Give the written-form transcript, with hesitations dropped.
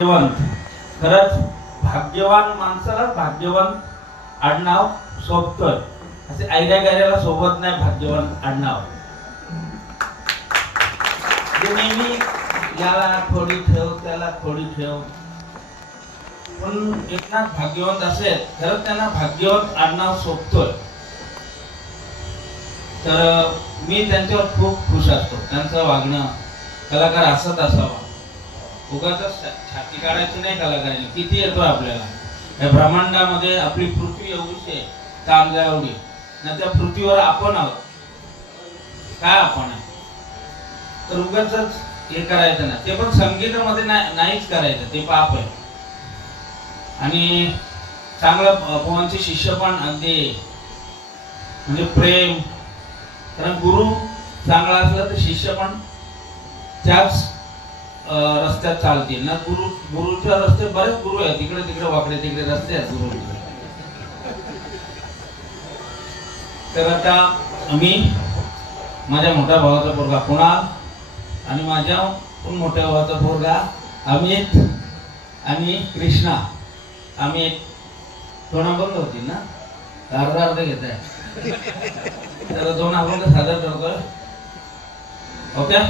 भाग्यवंत, खरंच भाग्यवान माणसाला भाग्यवान आडनाव सोबतोय. असे आयऱ्या गायऱ्याला सोबत नाही भाग्यवान आडनाव. ते नेहमी याला थोडी ठेव त्याला थोडी ठेव, पण एकनाथ भाग्यवंत असेल खरंच त्यांना भाग्यवंत आडनाव सोबतोय. तर मी त्यांच्यावर खूप खुश असतो. त्यांचं वागणं कलाकार असत असावा, उगाच छाती काढायची नाही कलाकारांनी. किती येतो आपल्याला या ब्रह्मांडामध्ये, आपली पृथ्वी एवढीच आहे, तांब्या एवढी ना, त्या पृथ्वीवर आपण आहोत. काय आपण आहे तर उगाच हे करायचं ना. ते पण संगीतामध्ये नाहीच करायचं, ते पाप आहे. आणि चांगला पवनचे शिष्य पण अगदी म्हणजे प्रेम, कारण गुरु चांगला असला तर शिष्य पण त्याच रस्त्यात चालतील ना. गुरुच्या रस्ते बरेच गुरु आहेत, तिकडे तिकडे वाकडे तिकडे रस्ते आहेत गुरु. तर आता आम्ही, माझ्या मोठ्या भावाचा पोरगा कुणाल आणि माझ्या पण मोठ्या भावाचा पोरगा अमित आणि कृष्णा, आम्ही एक दोन अभंग होती ना, अर्धा अर्ध घेत आहे. तर दोन अभंग सादर करतोय. ओके.